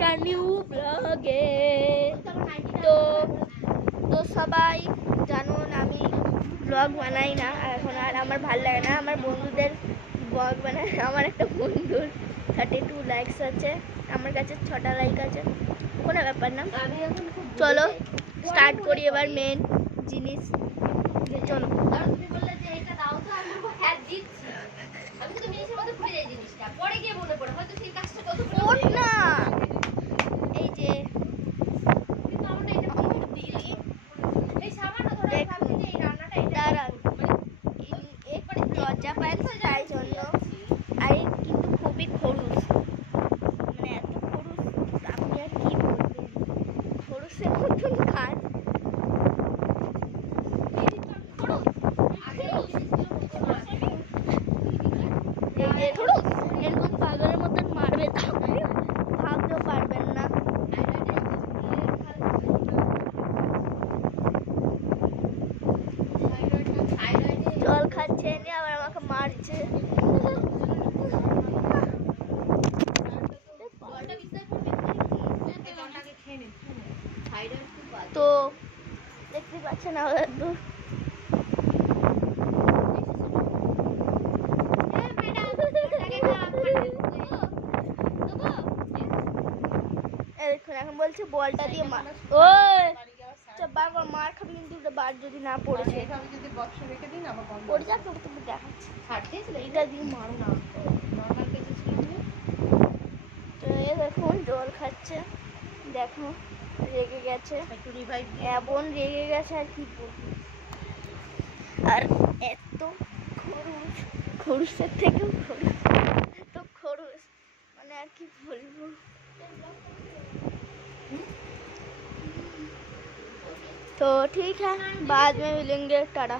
একটা নিউ ব্লগে। তো তো সবাই জানুন আমি ব্লগ বানাই না এখন, আর আমার ভালো লাগে না আমার বন্ধুদের ব্লগ বানায়। আমার একটা বন্ধুর 32 লাইকস আছে, আমার কাছে 6টা লাইক আছে, কোনো ব্যাপার না। চলো স্টার্ট করি এবার মেন জিনিস। চলো না এই যে লজ্জা পায় তাই জন্য। আর কিন্তু খুবই খরুস, মানে এত খরুস আপনি আর কি বলবেন, খরুসের মতন কাজ। এই যে এরকম পাগলের মতন মারবে তাহলে ভাবতেও পারবেন না। জল খাচ্ছে নি আবার আমাকে মারছে। তো দেখতে পাচ্ছেন আমাদের দূর এখন বলছে বলটা দিয়ে মার। ওই বারবার মার খাবি কিন্তু বার যদি না পড়েছে পড়ে যাক, তোকে তুমি দেখাচ্ছি এইটা দিয়ে মারো না। তো এ দেখুন জল খাচ্ছে, দেখো রেগে গেছে, এমন রেগে গেছে আর কি বলবো। আর এত খরুস, খরুসের থেকেও খরুস, এত খরুস মানে আর কি বলবো। तो ठीक है बाद में मिलेंगे, टाटा।